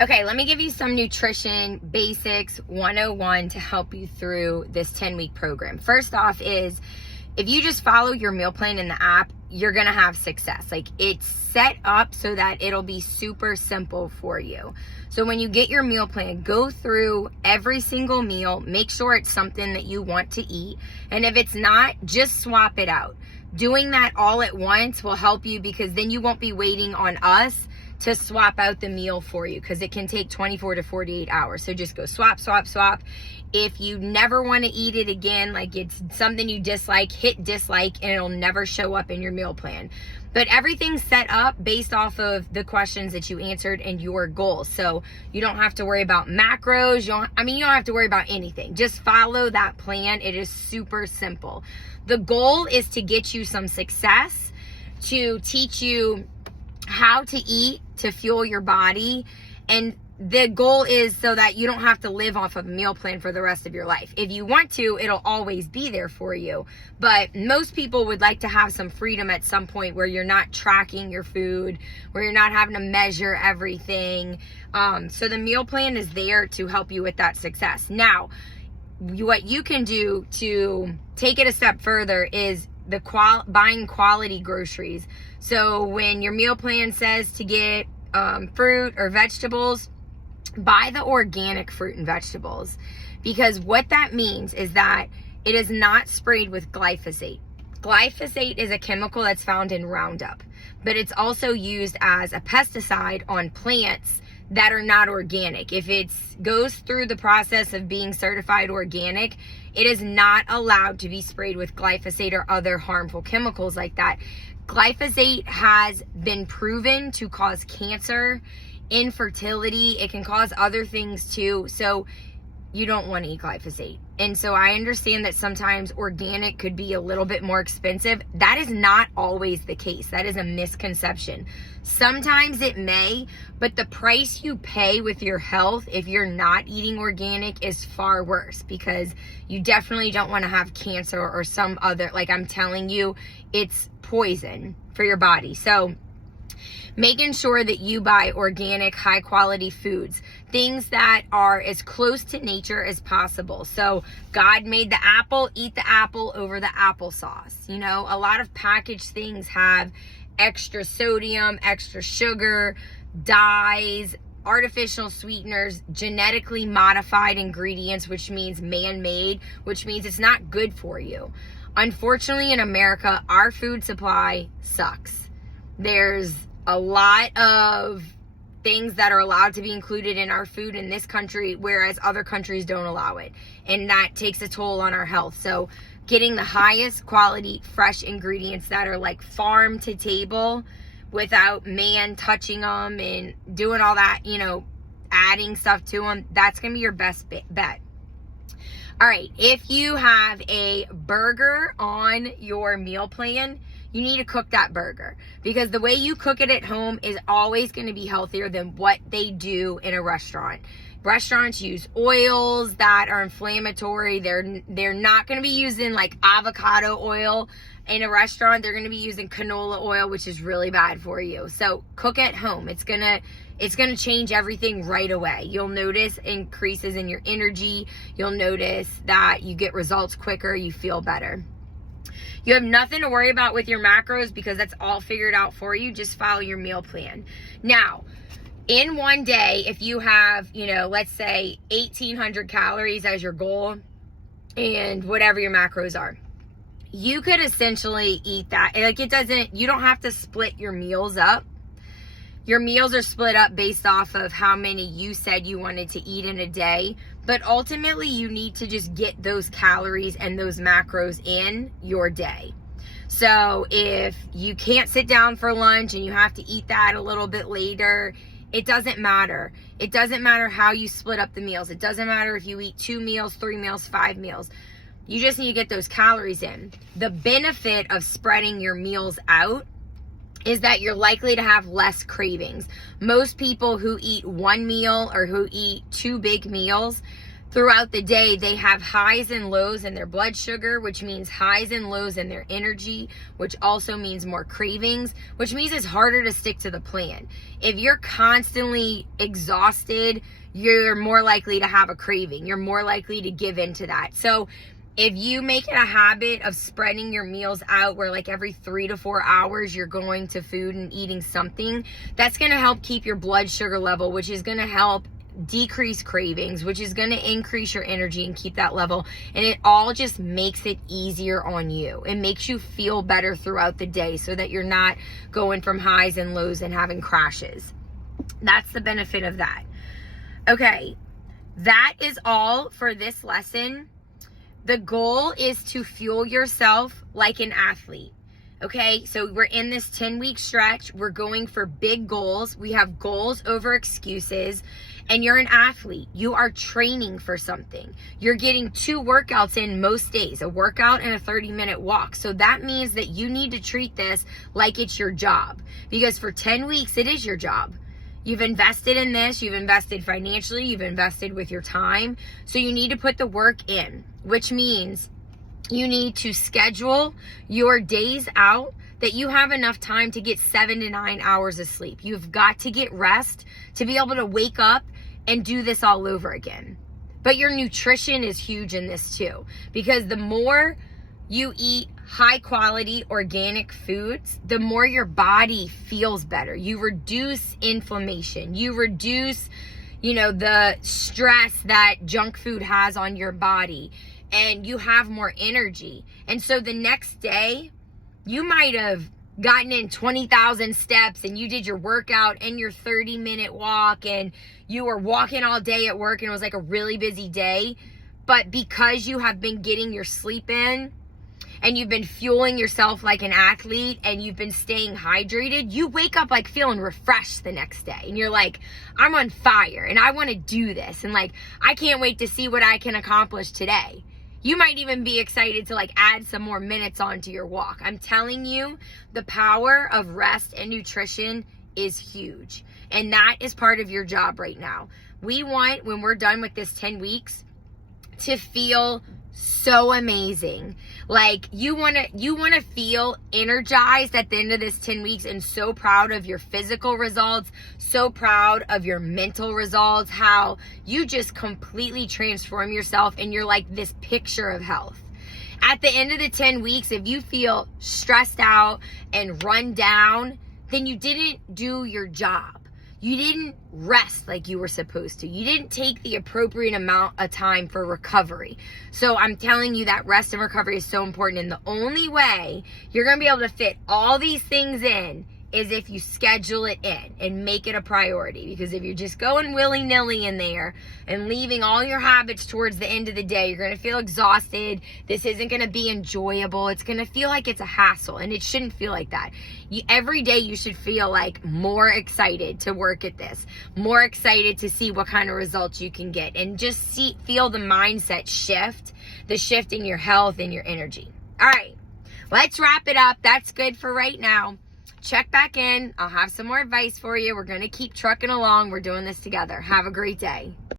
Okay, let me give you some nutrition basics 101 to help you through this 10-week program. First off is, if you just follow your meal plan in the app, you're going to have success. Like, it's set up so that it'll be super simple for you. So when you get your meal plan, go through every single meal, make sure it's something that you want to eat. And if it's not, just swap it out. Doing that all at once will help you, because then you won't be waiting on us to swap out the meal for you, because it can take 24 to 48 hours. So just go swap, swap, swap. If you never want to eat it again, like it's something you dislike, hit dislike and it'll never show up in your meal plan. But everything's set up based off of the questions that you answered and your goals. So you don't have to worry about macros. You don't have to worry about anything. Just follow that plan. It is super simple. The goal is to get you some success, to teach you how to eat to fuel your body, and the goal is so that you don't have to live off of a meal plan for the rest of your life. If you want to, it'll always be there for you, but most people would like to have some freedom at some point where you're not tracking your food, where you're not having to measure everything. So the meal plan is there to help you with that success. Now, what you can do to take it a step further is buying quality groceries. So when your meal plan says to get fruit or vegetables, buy the organic fruit and vegetables, because what that means is that it is not sprayed with glyphosate. Glyphosate is a chemical that's found in Roundup, but it's also used as a pesticide on plants that are not organic. If it goes through the process of being certified organic, it is not allowed to be sprayed with glyphosate or other harmful chemicals like that. Glyphosate has been proven to cause cancer, infertility. It can cause other things too. So you don't want to eat glyphosate. And so I understand that sometimes organic could be a little bit more expensive. That is not always the case. That is a misconception. Sometimes it may, but the price you pay with your health if you're not eating organic is far worse, because you definitely don't want to have cancer or some other, like I'm telling you, it's poison for your body. So making sure that you buy organic, high quality foods, things that are as close to nature as possible. So God made the apple, eat the apple over the applesauce. You know, a lot of packaged things have extra sodium, extra sugar, dyes, artificial sweeteners, genetically modified ingredients, which means man-made, which means it's not good for you. Unfortunately, in America, our food supply sucks. There's a lot of things that are allowed to be included in our food in this country, whereas other countries don't allow it. And that takes a toll on our health. So getting the highest quality, fresh ingredients that are like farm to table without man touching them and doing all that, you know, adding stuff to them, that's going to be your best bet. All right, if you have a burger on your meal plan, you need to cook that burger, because the way you cook it at home is always going to be healthier than what they do in a restaurant. Restaurants use oils that are inflammatory. They're not going to be using like avocado oil in a restaurant. They're going to be using canola oil, which is really bad for you. So cook at home. It's going to change everything right away. You'll notice increases in your energy. You'll notice that you get results quicker. You feel better. You have nothing to worry about with your macros, because that's all figured out for you. Just follow your meal plan. Now, in one day, if you have, you know, let's say 1,800 calories as your goal and whatever your macros are, you could essentially eat that. Like, you don't have to split your meals up. Your meals are split up based off of how many you said you wanted to eat in a day. But ultimately, you need to just get those calories and those macros in your day. So if you can't sit down for lunch and you have to eat that a little bit later, it doesn't matter. It doesn't matter how you split up the meals. It doesn't matter if you eat 2 meals, 3 meals, 5 meals. You just need to get those calories in. The benefit of spreading your meals out is that you're likely to have less cravings. Most people who eat one meal or who eat 2 big meals, throughout the day, they have highs and lows in their blood sugar, which means highs and lows in their energy, which also means more cravings, which means it's harder to stick to the plan. If you're constantly exhausted, you're more likely to have a craving. You're more likely to give into that. So if you make it a habit of spreading your meals out where like every 3 to 4 hours you're going to food and eating something, that's going to help keep your blood sugar level, which is going to help decrease cravings, which is going to increase your energy and keep that level. And it all just makes it easier on you. It makes you feel better throughout the day so that you're not going from highs and lows and having crashes. That's the benefit of that. Okay, that is all for this lesson. The goal is to fuel yourself like an athlete. Okay, so we're in this 10-week stretch. We're going for big goals. We have goals over excuses. And you're an athlete. You are training for something. You're getting 2 workouts in most days, a workout and a 30-minute walk. So that means that you need to treat this like it's your job. Because for 10 weeks, it is your job. You've invested in this. You've invested financially. You've invested with your time. So you need to put the work in, which means you need to schedule your days out that you have enough time to get 7 to 9 hours of sleep. You've got to get rest to be able to wake up and do this all over again. But your nutrition is huge in this too, because the more you eat high quality organic foods, the more your body feels better. You reduce inflammation. You reduce, the stress that junk food has on your body, and you have more energy. And so the next day, you might have gotten in 20,000 steps and you did your workout and your 30-minute walk and you were walking all day at work and it was like a really busy day. But because you have been getting your sleep in and you've been fueling yourself like an athlete and you've been staying hydrated, you wake up like feeling refreshed the next day. And you're like, I'm on fire and I want to do this. And like, I can't wait to see what I can accomplish today. You might even be excited to like add some more minutes onto your walk. I'm telling you, the power of rest and nutrition is huge. And that is part of your job right now. We want, when we're done with this 10 weeks, to feel so amazing. Like you want to feel energized at the end of this 10 weeks and so proud of your physical results, so proud of your mental results, how you just completely transform yourself and you're like this picture of health. At the end of the 10 weeks, if you feel stressed out and run down, then you didn't do your job. You didn't rest like you were supposed to. You didn't take the appropriate amount of time for recovery. So I'm telling you that rest and recovery is so important. And the only way you're going to be able to fit all these things in is if you schedule it in and make it a priority. Because if you're just going willy-nilly in there and leaving all your habits towards the end of the day, you're going to feel exhausted. This isn't going to be enjoyable. It's going to feel like it's a hassle, and it shouldn't feel like that. Every day you should feel like more excited to work at this, more excited to see what kind of results you can get, and just feel the mindset shift, the shift in your health and your energy. All right, let's wrap it up. That's good for right now. Check back in. I'll have some more advice for you. We're going to keep trucking along. We're doing this together. Have a great day.